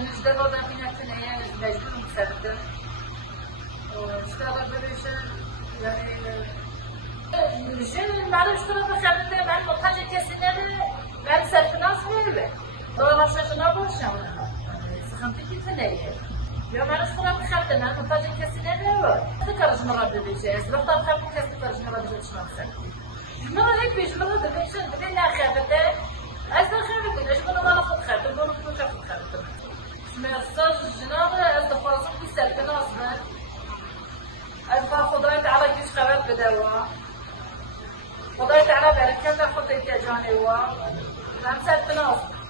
يعني اشتغل بقينا مجبور مسافر واشتغل بريشة يعني الجن معرفش ترى بخدمة مع المحتاج كسنة مع سافناس ميلة طبعا شاشنا بوشنا سخنتي كيف نيجي يوم معرفش ترى بخدمة مع المحتاج كسنة ميلة تكرج مرة بريشة بس طبعا خدمة كاس تكرج مرة بريشة ما خدمة مرة هيك بيش مرة بريشة بدنا خدمة أصلا خدمة إيش بدنا ما ناخد خدمة بدنا ناخد خدمة مساج جنابه التفاصيل في سلكنا أصلا أصلا خضرت على جيش خبر بدوا خضرت على بركة خضرت جانوا هم سلكنا أصلا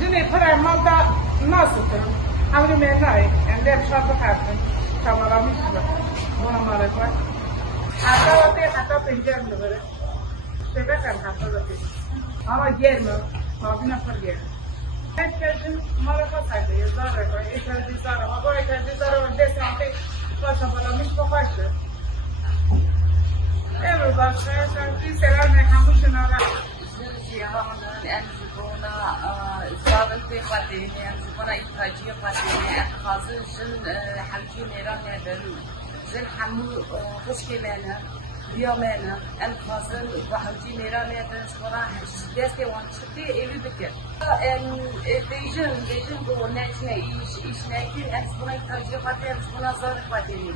جني فرع مالدا ناسطن حاولي مناي عندي شرط حاكم كاميرا مشبه وانا مالك حتى تنجر نبره شبه كان حتى ذاتي اما جيرنا ما بينا فرجير هكذا مالك هذا يزار ايش هذا يزار ما هو ايش هذا يزار وده سامي فاشا بلا مش بقاشه ايه بس في سلام نحمش نرى أنزبونا إصابة قديمة أنزبونا إنتاجية قديمة خاصة جن حلقي ميرا مدن جن حمو خشكي مانا بيا مانا أن خاصة وحلقي ميرا مدن شورا دستي وانشتي إلي بكر ديجن قولنا إيش ناكين أنزبونا إنتاجية قديمة أنزبونا زار قديمة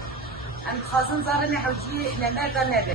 أن خاصة زارنا حلقي لما كان نبي